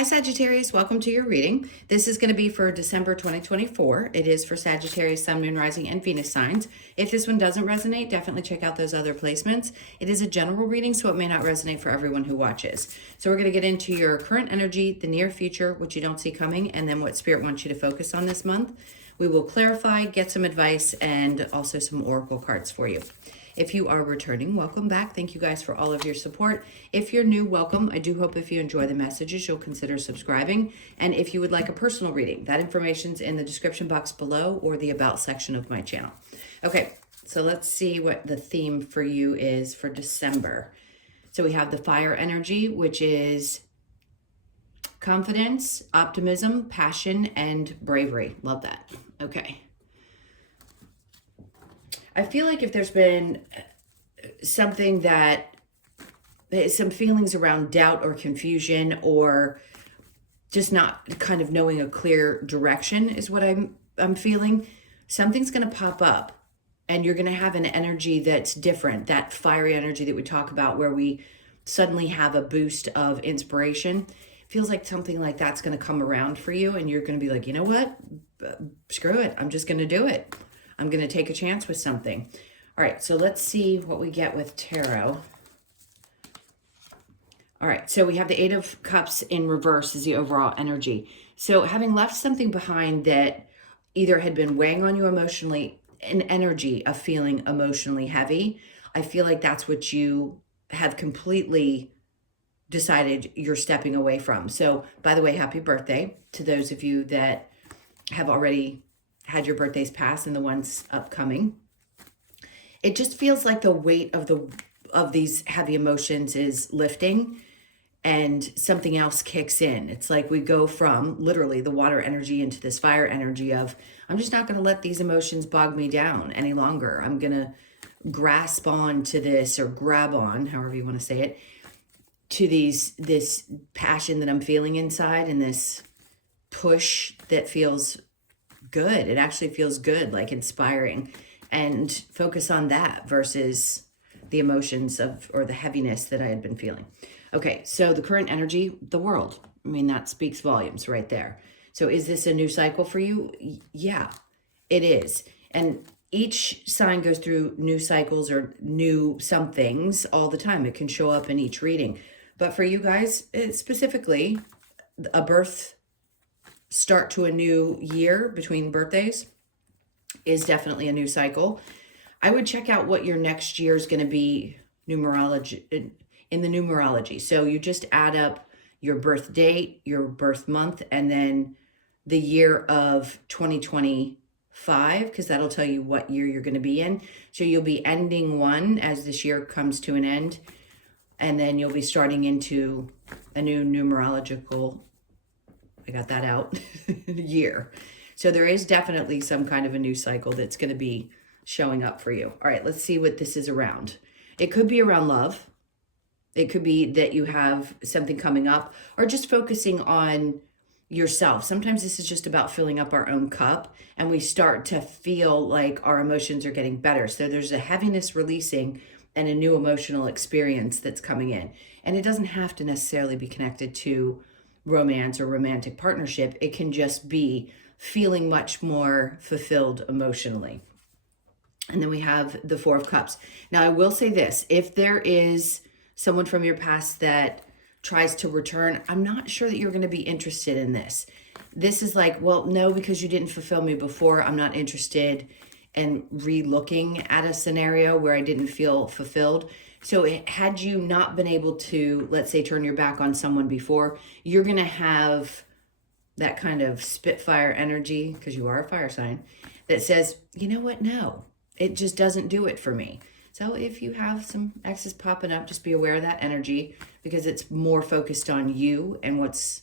Hi Sagittarius, welcome to your reading. This is going to be for December 2024. It is for Sagittarius, Sun, Moon, Rising, and Venus signs. If this one doesn't resonate, definitely check out those other placements. It is a general reading, so it may not resonate for everyone who watches. So we're going to get into your current energy, the near future, what you don't see coming, and then what Spirit wants you to focus on this month. We will clarify, get some advice, and also some oracle cards for you. If you are returning, welcome back. Thank you guys for all of your support. If you're new, welcome. I do hope if you enjoy the messages, you'll consider subscribing. And if you would like a personal reading, that information's in the description box below or the about section of my channel. Okay, so let's see what the theme for you is for December. So we have the fire energy, which is confidence, optimism, passion, and bravery. Love that. Okay. I feel like if there's been something that, some feelings around doubt or confusion or just not kind of knowing a clear direction is what I'm feeling, something's going to pop up and you're going to have an energy that's different, that fiery energy that we talk about where we suddenly have a boost of inspiration. Feels like something like that's going to come around for you and you're going to be like, you know what? Screw it. I'm just going to do it. I'm going to take a chance with something. All right, so let's see what we get with tarot. All right, so we have the Eight of Cups in reverse is the overall energy. So having left something behind that either had been weighing on you emotionally, an energy of feeling emotionally heavy, I feel like that's what you have completely decided you're stepping away from. So, by the way, happy birthday to those of you that have already had your birthdays pass and the ones upcoming. It just feels like the weight of these heavy emotions is lifting and something else kicks in. It's like we go from literally the water energy into this fire energy of, I'm just not going to let these emotions bog me down any longer. I'm going to grasp on to this or grab on, however you want to say it, to this passion that I'm feeling inside and this push that feels good. It actually feels good, like inspiring, and focus on that versus the emotions of or the heaviness that I had been feeling. Okay, so the current energy, the world. I mean, that speaks volumes right there. So is this a new cycle for you? Yeah, it is. And each sign goes through new cycles or new somethings all the time. It can show up in each reading. But for you guys, specifically, a birth start to a new year between birthdays is definitely a new cycle. I would check out what your next year is going to be numerology in the numerology. So you just add up your birth date, your birth month, and then the year of 2025, because that'll tell you what year you're going to be in. So you'll be ending one as this year comes to an end, and then you'll be starting into a new numerological, I got that out, year. So there is definitely some kind of a new cycle that's going to be showing up for you. All right, let's see what this is around. It could be around love. It could be that you have something coming up or just focusing on yourself. Sometimes this is just about filling up our own cup and we start to feel like our emotions are getting better. So there's a heaviness releasing and a new emotional experience that's coming in. And it doesn't have to necessarily be connected to romance or romantic partnership. It can just be feeling much more fulfilled emotionally. And then we have the Four of Cups. Now, I will say this, if there is someone from your past that tries to return, I'm not sure that you're going to be interested in this. This is like, well, no, because you didn't fulfill me before, I'm not interested in re-looking at a scenario where I didn't feel fulfilled. So had you not been able to, let's say, turn your back on someone before, you're going to have that kind of spitfire energy, because you are a fire sign, that says, you know what, no, it just doesn't do it for me. So if you have some exes popping up, just be aware of that energy because it's more focused on you and what's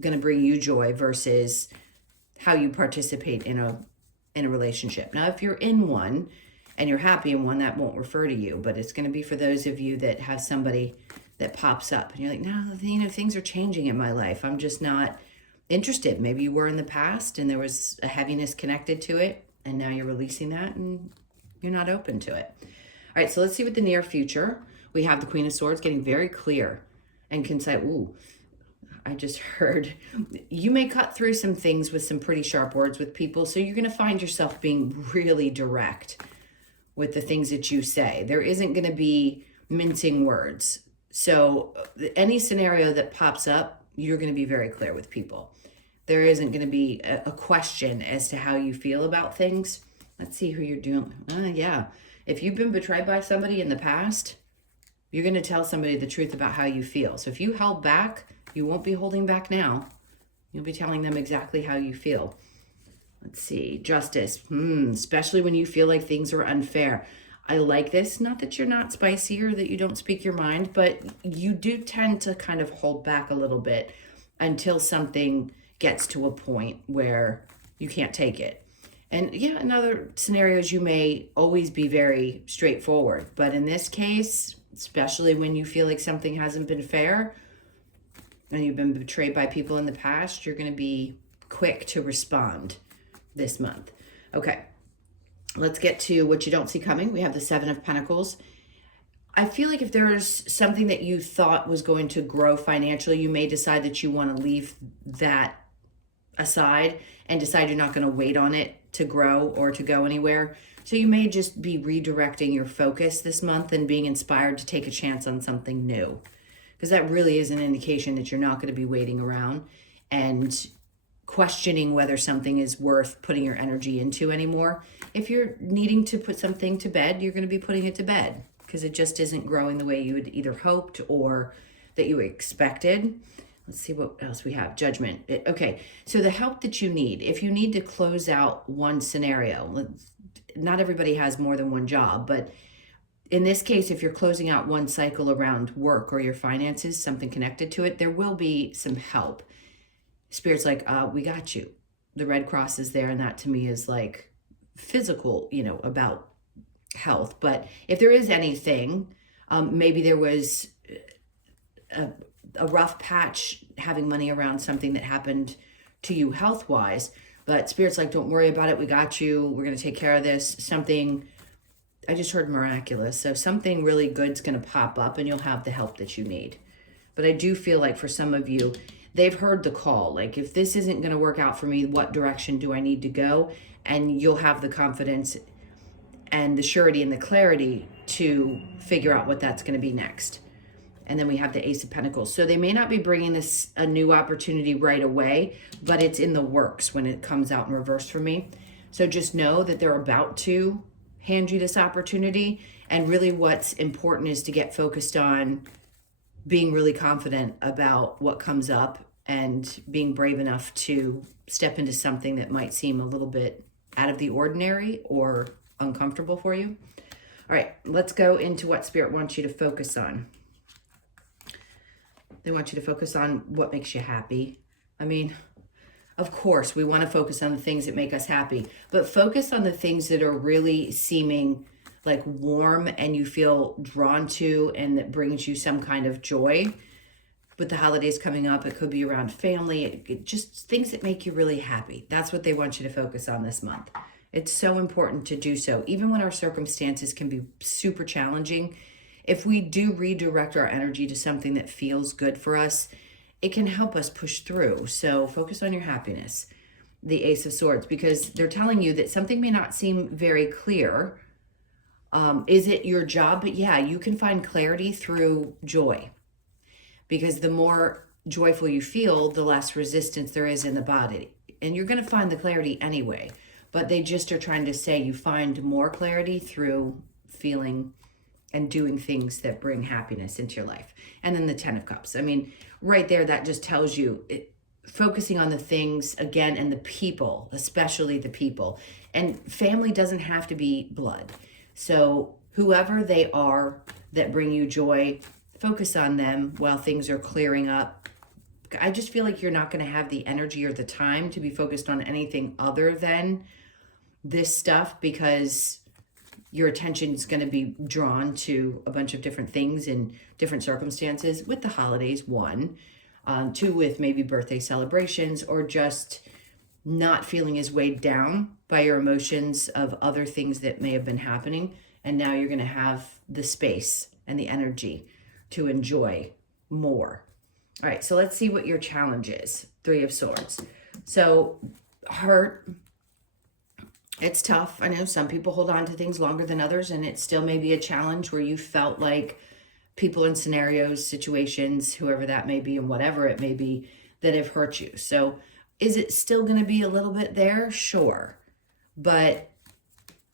going to bring you joy versus how you participate in a relationship. Now, if you're in one and you're happy in one, that won't refer to you, but it's going to be for those of you that have somebody that pops up and you're like, no, you know, things are changing in my life. I'm just not interested. Maybe you were in the past and there was a heaviness connected to it and now you're releasing that and you're not open to it. All right, so let's see what the near future. We have the Queen of Swords getting very clear and concise. Ooh, I just heard you may cut through some things with some pretty sharp words with people. So you're going to find yourself being really direct with the things that you say. There isn't going to be mincing words. So any scenario that pops up, you're going to be very clear with people. There isn't going to be a question as to how you feel about things. Let's see who you're doing. Yeah. If you've been betrayed by somebody in the past, you're going to tell somebody the truth about how you feel. So if you held back, you won't be holding back now. You'll be telling them exactly how you feel. Let's see. Justice. Especially when you feel like things are unfair. I like this. Not that you're not spicy or that you don't speak your mind, but you do tend to kind of hold back a little bit until something gets to a point where you can't take it. And yeah, in other scenarios, you may always be very straightforward. But in this case, especially when you feel like something hasn't been fair and you've been betrayed by people in the past, you're going to be quick to respond this month. Okay, let's get to what you don't see coming. We have the Seven of Pentacles. I feel like if there's something that you thought was going to grow financially, you may decide that you want to leave that aside and decide you're not going to wait on it to grow or to go anywhere. So you may just be redirecting your focus this month and being inspired to take a chance on something new, because that really is an indication that you're not going to be waiting around and questioning whether something is worth putting your energy into anymore. If you're needing to put something to bed, you're going to be putting it to bed because it just isn't growing the way you had either hoped or that you expected. Let's see what else we have. Judgment. Okay, so the help that you need, if you need to close out one scenario, not everybody has more than one job, but in this case, if you're closing out one cycle around work or your finances, something connected to it, there will be some help. Spirit's like, we got you. The Red Cross is there, and that to me is like physical, about health. But if there is anything, maybe there was a rough patch having money around something that happened to you health-wise, but Spirit's like, don't worry about it. We got you. We're going to take care of this. Something, I just heard miraculous. So something really good's going to pop up and you'll have the help that you need. But I do feel like for some of you, they've heard the call. Like, if this isn't going to work out for me, what direction do I need to go? And you'll have the confidence and the surety and the clarity to figure out what that's going to be next. And then we have the Ace of Pentacles. So they may not be bringing this a new opportunity right away, but it's in the works when it comes out in reverse for me. So just know that they're about to hand you this opportunity. And really what's important is to get focused on being really confident about what comes up and being brave enough to step into something that might seem a little bit out of the ordinary or uncomfortable for you. All right, let's go into what Spirit wants you to focus on. They want you to focus on what makes you happy. I mean, of course, we want to focus on the things that make us happy, but focus on the things that are really seeming like warm and you feel drawn to and that brings you some kind of joy. With the holidays coming up, it could be around family, just things that make you really happy. That's what they want you to focus on this month. It's so important to do so. Even when our circumstances can be super challenging, if we do redirect our energy to something that feels good for us, it can help us push through. So focus on your happiness, the Ace of Swords, because they're telling you that something may not seem very clear. Is it your job? But yeah, you can find clarity through joy, because the more joyful you feel, the less resistance there is in the body. And you're going to find the clarity anyway, but they just are trying to say you find more clarity through feeling and doing things that bring happiness into your life. And then the Ten of Cups. I mean, right there, that just tells you focusing on the things again and the people, especially the people. And family doesn't have to be blood. So whoever they are that bring you joy, focus on them while things are clearing up. I just feel like you're not going to have the energy or the time to be focused on anything other than this stuff, because your attention is going to be drawn to a bunch of different things in different circumstances, with the holidays, one, two, with maybe birthday celebrations, or just not feeling as weighed down by your emotions of other things that may have been happening. And now you're going to have the space and the energy to enjoy more. All right, so let's see what your challenge is. Three of Swords. So hurt, it's tough. I know some people hold on to things longer than others, and it still may be a challenge where you felt like people in scenarios, situations, whoever that may be, and whatever it may be, that have hurt you. So is it still going to be a little bit there? Sure. But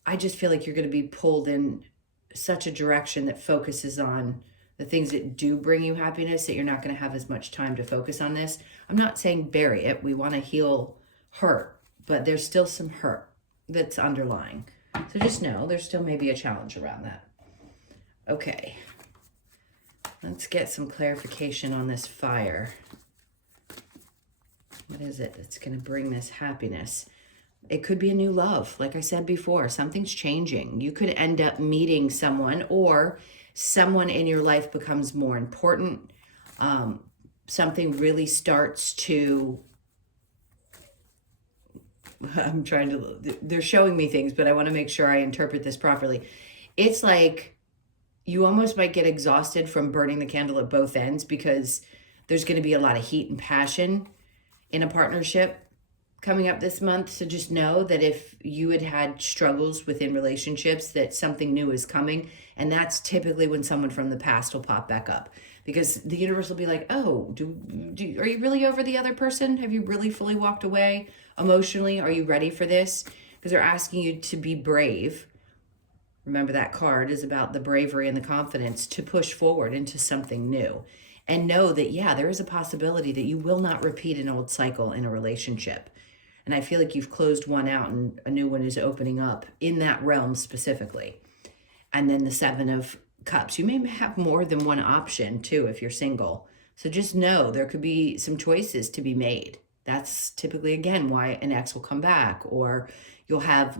I just feel like you're going to be pulled in such a direction that focuses on the things that do bring you happiness, that you're not going to have as much time to focus on this. I'm not saying bury it. We want to heal hurt, but there's still some hurt that's underlying. So just know there's still maybe a challenge around that. Okay. Let's get some clarification on this fire. What is it that's going to bring this happiness? It could be a new love. Like I said before, something's changing. You could end up meeting someone, or someone in your life becomes more important. Something really starts to, they're showing me things, but I want to make sure I interpret this properly. It's like you almost might get exhausted from burning the candle at both ends, because there's going to be a lot of heat and passion in a partnership coming up this month. So just know that if you had struggles within relationships, that something new is coming. And that's typically when someone from the past will pop back up, because the universe will be like, oh, are you really over the other person? Have you really fully walked away emotionally? Are you ready for this? Because they're asking you to be brave. Remember, that card is about the bravery and the confidence to push forward into something new. And know that, yeah, there is a possibility that you will not repeat an old cycle in a relationship. And I feel like you've closed one out and a new one is opening up in that realm specifically. And then the Seven of Cups. You may have more than one option too if you're single. So just know there could be some choices to be made. That's typically, again, why an ex will come back, or you'll have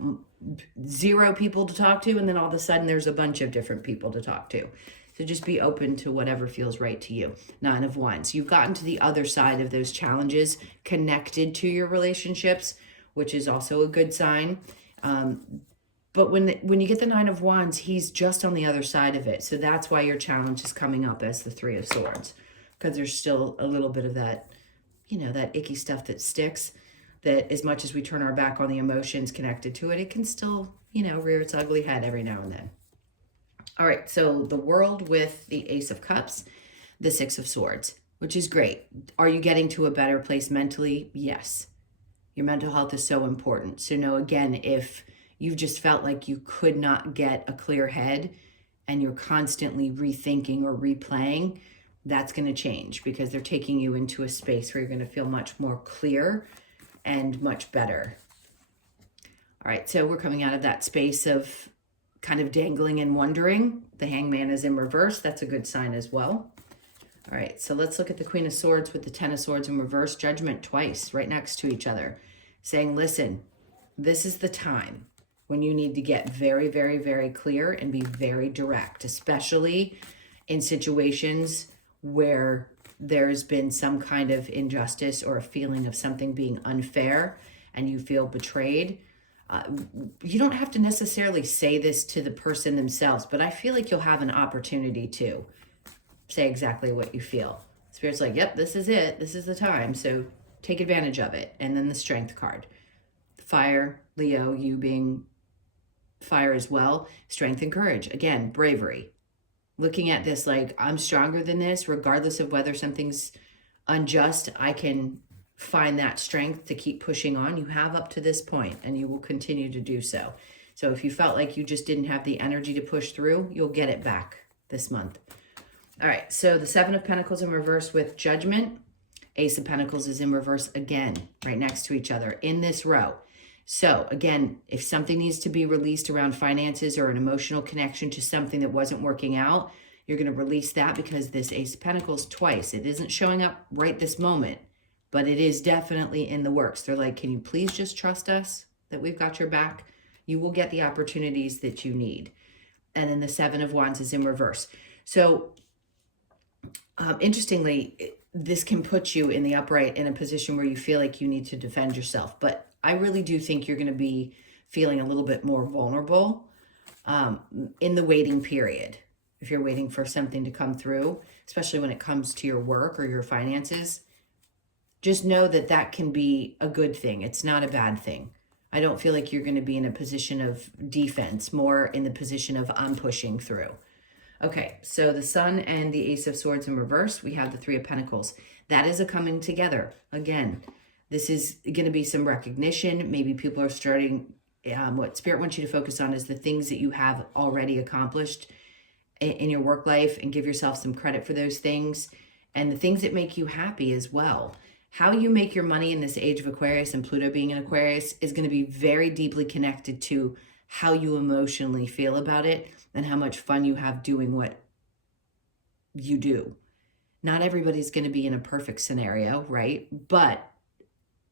0 people to talk to, and then all of a sudden there's a bunch of different people to talk to. So just be open to whatever feels right to you. Nine of Wands. You've gotten to the other side of those challenges connected to your relationships, which is also a good sign. But when you get the Nine of Wands, he's just on the other side of it. So that's why your challenge is coming up as the Three of Swords, because there's still a little bit of that, that icky stuff that sticks, that as much as we turn our back on the emotions connected to it, it can still, rear its ugly head every now and then. All right, so the World with the Ace of Cups, the Six of Swords, which is great. Are you getting to a better place mentally? Yes. Your mental health is so important. So know, again, if you've just felt like you could not get a clear head and you're constantly rethinking or replaying, that's going to change, because they're taking you into a space where you're going to feel much more clear and much better. All right, so we're coming out of that space of kind of dangling and wondering. The Hangman is in reverse. That's a good sign as well. All right, so let's look at the Queen of Swords with the Ten of Swords in reverse. Judgment twice right next to each other, saying, listen, this is the time when you need to get very, very, very clear and be very direct, especially in situations where there's been some kind of injustice or a feeling of something being unfair and you feel betrayed. You don't have to necessarily say this to the person themselves, but I feel like you'll have an opportunity to say exactly what you feel. Spirit's like, yep, this is it. This is the time. So take advantage of it. And then the Strength card. Fire, Leo, you being fire as well. Strength and courage. Again, bravery. Looking at this like, I'm stronger than this, regardless of whether something's unjust, I can find that strength to keep pushing on. You have up to this point, and you will continue to do so. So if you felt like you just didn't have the energy to push through, you'll get it back this month. All right, so the Seven of Pentacles in reverse with Judgment. Ace of Pentacles is in reverse again, right next to each other in this row. So again, if something needs to be released around finances or an emotional connection to something that wasn't working out, you're going to release that, because this Ace of Pentacles twice, it isn't showing up right this moment, but it is definitely in the works. They're like, can you please just trust us that we've got your back? You will get the opportunities that you need. And then the Seven of Wands is in reverse. So interestingly, this can put you in the upright in a position where you feel like you need to defend yourself. But I really do think you're going to be feeling a little bit more vulnerable in the waiting period. if you're waiting for something to come through, especially when it comes to your work or your finances, just know that that can be a good thing. It's not a bad thing. I don't feel like you're going to be in a position of defense, more in the position of I'm pushing through. Okay, so the Sun and the Ace of Swords in reverse, we have the Three of Pentacles. That is a coming together. Again, this is going to be some recognition. Maybe people are starting, what Spirit wants you to focus on is the things that you have already accomplished in your work life, and give yourself some credit for those things and the things that make you happy as well. How you make your money in this age of Aquarius, and Pluto being in Aquarius, is going to be very deeply connected to how you emotionally feel about it and how much fun you have doing what you do. Not everybody's going to be in a perfect scenario, right? But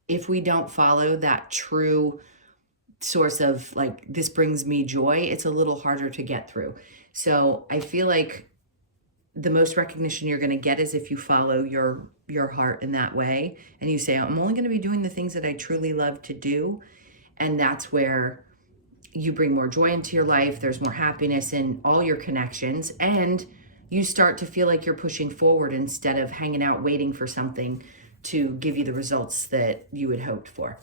if we don't follow that true source of like, this brings me joy, it's a little harder to get through. So I feel like the most recognition you're going to get is if you follow your heart in that way, and you say, I'm only going to be doing the things that I truly love to do. And that's where you bring more joy into your life. There's more happiness in all your connections, and you start to feel like you're pushing forward instead of hanging out waiting for something to give you the results that you had hoped for.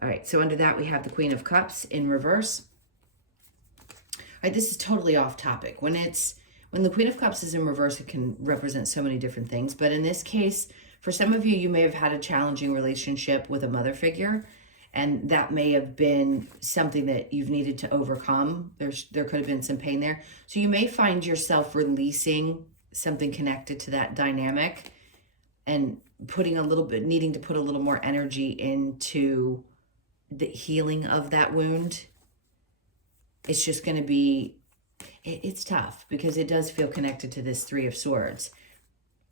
All right, so under that we have the Queen of Cups in reverse. All right, this is totally off topic. When the Queen of Cups is in reverse, it can represent so many different things. But in this case, for some of you, you may have had a challenging relationship with a mother figure, and that may have been something that you've needed to overcome. There could have been some pain there. So you may find yourself releasing something connected to that dynamic and needing to put a little more energy into the healing of that wound. It's just going to be, it's tough because it does feel connected to this Three of Swords,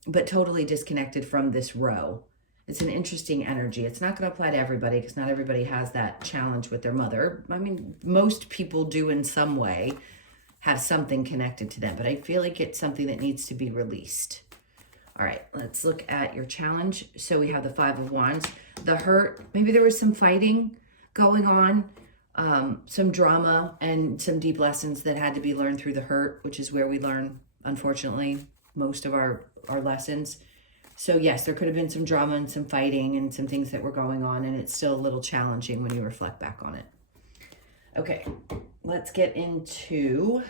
but totally disconnected from this row. It's an interesting energy. It's not going to apply to everybody because not everybody has that challenge with their mother. I mean, most people do in some way have something connected to them, but I feel like it's something that needs to be released. All right, let's look at your challenge. So we have the Five of Wands, the hurt. Maybe there was some fighting going on, some drama and some deep lessons that had to be learned through the hurt, which is where we learn, unfortunately, most of our lessons. So yes, there could have been some drama and some fighting and some things that were going on, and it's still a little challenging when you reflect back on it. Okay, let's get into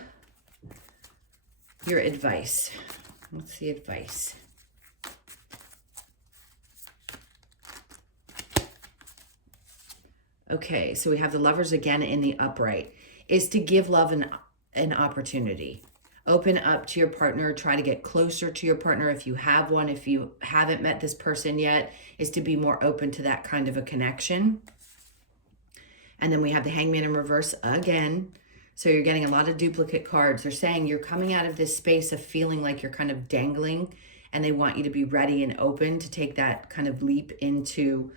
your advice. What's the advice? Okay, so we have the Lovers again in the upright. Is to give love an opportunity. Open up to your partner. Try to get closer to your partner if you have one. If you haven't met this person yet, is to be more open to that kind of a connection. And then we have the Hangman in reverse again. So you're getting a lot of duplicate cards. They're saying you're coming out of this space of feeling like you're kind of dangling, and they want you to be ready and open to take that kind of leap into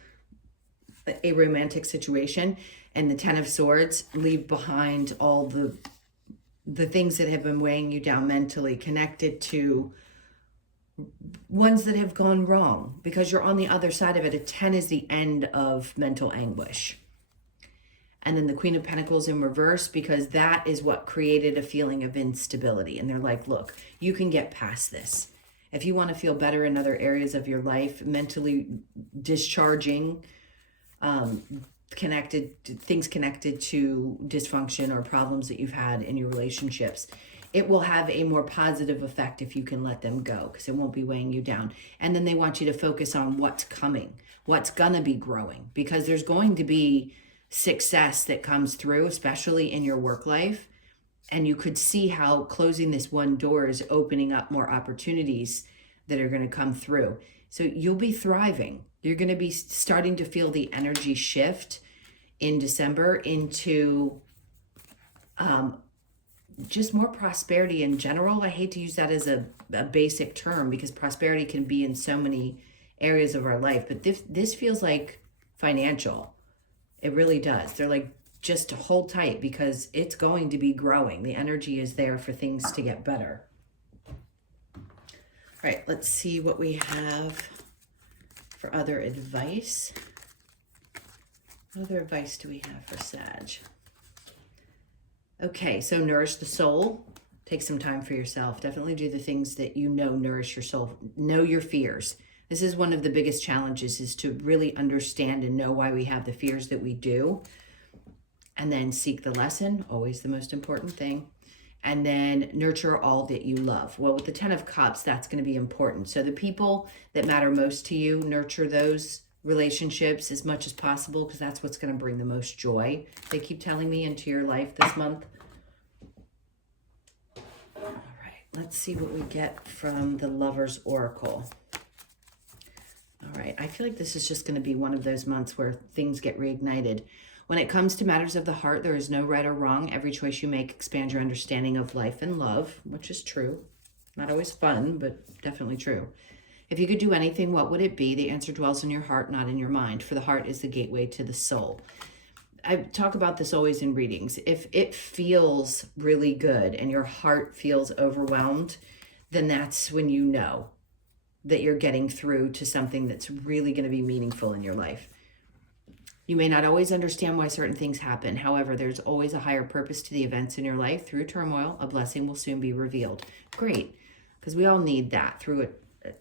a romantic situation. And the Ten of Swords, leave behind all the things that have been weighing you down mentally, connected to ones that have gone wrong, because you're on the other side of it. A 10 is the end of mental anguish. And then the Queen of Pentacles in reverse, because that is what created a feeling of instability. And they're like, look, you can get past this. If you want to feel better in other areas of your life, mentally discharging, things connected to dysfunction or problems that you've had in your relationships, it will have a more positive effect if you can let them go, because it won't be weighing you down. And then they want you to focus on what's coming, what's gonna be growing, because there's going to be success that comes through, especially in your work life. And you could see how closing this one door is opening up more opportunities that are going to come through. So you'll be thriving. You're going to be starting to feel the energy shift in December into just more prosperity in general. I hate to use that as a basic term, because prosperity can be in so many areas of our life, but this feels like financial. It really does. They're like, just hold tight, because it's going to be growing. The energy is there for things to get better. All right, let's see what we have for other advice. What other advice do we have for Sag? Okay, so nourish the soul. Take some time for yourself. Definitely do the things that you know nourish your soul. Know your fears. This is one of the biggest challenges, is to really understand and know why we have the fears that we do. And then seek the lesson, always the most important thing. And then nurture all that you love. Well, with the 10 of Cups, that's going to be important. So the people that matter most to you, nurture those relationships as much as possible, because that's what's going to bring the most joy, they keep telling me, into your life this month. All right, let's see what we get from the Lover's Oracle. All right, I feel like this is just going to be one of those months where things get reignited. When it comes to matters of the heart, there is no right or wrong. Every choice you make expands your understanding of life and love, which is true. Not always fun, but definitely true. If you could do anything, what would it be? The answer dwells in your heart, not in your mind, for the heart is the gateway to the soul. I talk about this always in readings. If it feels really good and your heart feels overwhelmed, then that's when you know that you're getting through to something that's really going to be meaningful in your life. You may not always understand why certain things happen. However, there's always a higher purpose to the events in your life. Through turmoil, a blessing will soon be revealed. Great, because we all need that through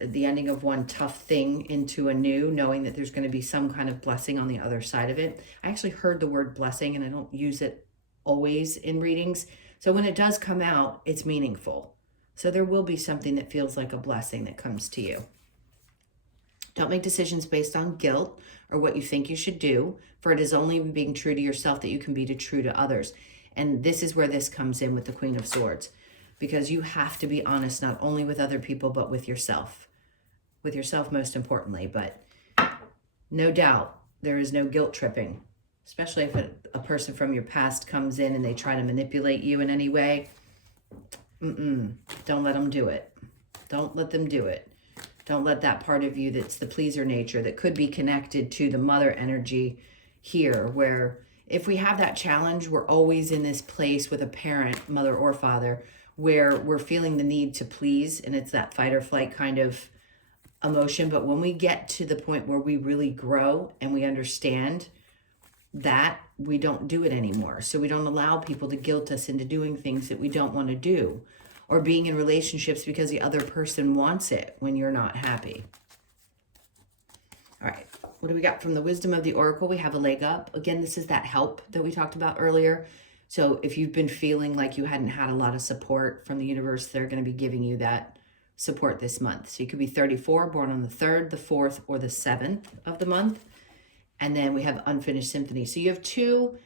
the ending of one tough thing into a new, knowing that there's going to be some kind of blessing on the other side of it. I actually heard the word blessing, and I don't use it always in readings. So when it does come out, it's meaningful. So there will be something that feels like a blessing that comes to you. Don't make decisions based on guilt or what you think you should do, for it is only in being true to yourself that you can be true to others. And this is where this comes in with the Queen of Swords, because you have to be honest, not only with other people, but with yourself. With yourself most importantly. But no doubt there is no guilt tripping, especially if a person from your past comes in and they try to manipulate you in any way. Don't let them do it. Don't let them do it. Don't let that part of you that's the pleaser nature, that could be connected to the mother energy here, where if we have that challenge, we're always in this place with a parent, mother or father, where we're feeling the need to please, and it's that fight or flight kind of emotion. But when we get to the point where we really grow and we understand that, we don't do it anymore. So we don't allow people to guilt us into doing things that we don't want to do, or being in relationships because the other person wants it when you're not happy. All right, what do we got from the Wisdom of the Oracle? We have a leg up. Again, this is that help that we talked about earlier. So if you've been feeling like you hadn't had a lot of support from the universe, they're going to be giving you that support this month. So you could be 34, born on the 3rd, the 4th, or the 7th of the month. And then we have Unfinished Symphony. So you have 2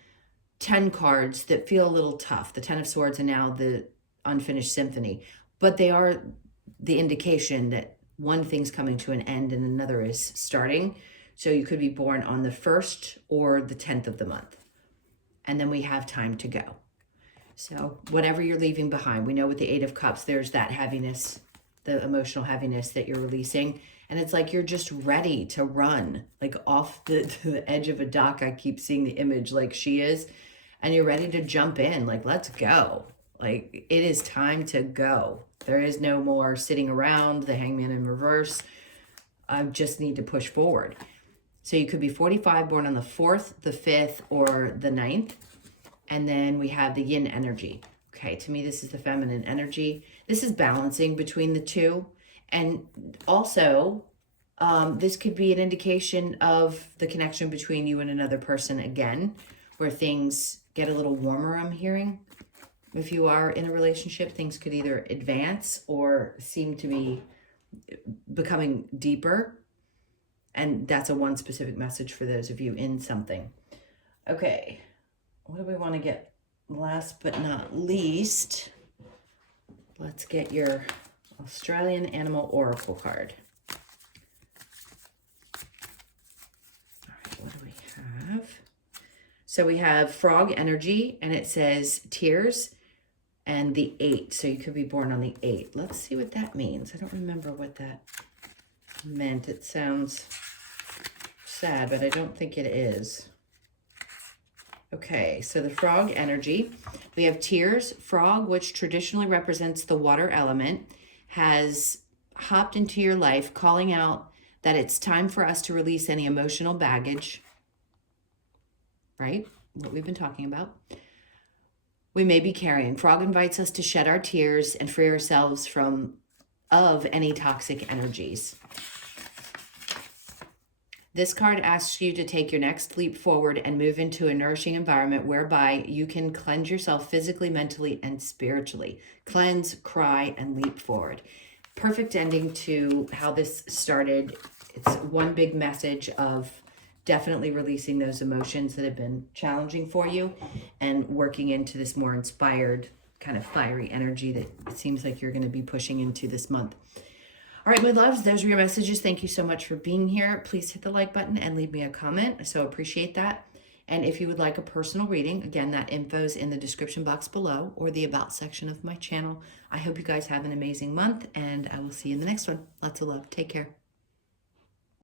10 cards that feel a little tough. The 10 of Swords and now the Unfinished Symphony, but they are the indication that one thing's coming to an end and another is starting. So you could be born on the 1st or the 10th of the month, and then we have time to go. So whatever you're leaving behind, we know with the 8 of Cups, there's that heaviness, the emotional heaviness that you're releasing, and it's like you're just ready to run, like off the edge of a dock. I keep seeing the image like she is, and you're ready to jump in, like, let's go. Like, it is time to go. There is no more sitting around, the Hangman in reverse. I just need to push forward. So you could be 45, born on the 4th, the 5th, or the 9th. And then we have the yin energy. Okay, to me, this is the feminine energy. This is balancing between the two. And also, this could be an indication of the connection between you and another person again, where things get a little warmer, I'm hearing. If you are in a relationship, things could either advance or seem to be becoming deeper. And that's a one specific message for those of you in something. Okay, what do we want to get last but not least? Let's get your Australian Animal Oracle card. All right, what do we have? So we have Frog Energy, and it says Tears, and the 8. So you could be born on the 8. Let's see what that means. I don't remember what that meant. It sounds sad, but I don't think it is. Okay, so the Frog Energy. We have Tears. Frog, which traditionally represents the water element, has hopped into your life, calling out that it's time for us to release any emotional baggage, right? What we've been talking about. we may be carrying. Frog invites us to shed our tears and free ourselves of any toxic energies. This card asks you to take your next leap forward and move into a nourishing environment whereby you can cleanse yourself physically, mentally, and spiritually. Cleanse, cry, and leap forward. Perfect ending to how this started. It's one big message of definitely releasing those emotions that have been challenging for you and working into this more inspired, kind of fiery energy that it seems like you're going to be pushing into this month. All right, my loves, those are your messages. Thank you so much for being here. Please hit the like button and leave me a comment. I so appreciate that. And if you would like a personal reading, again, that info is in the description box below or the about section of my channel. I hope you guys have an amazing month, and I will see you in the next one. Lots of love. Take care.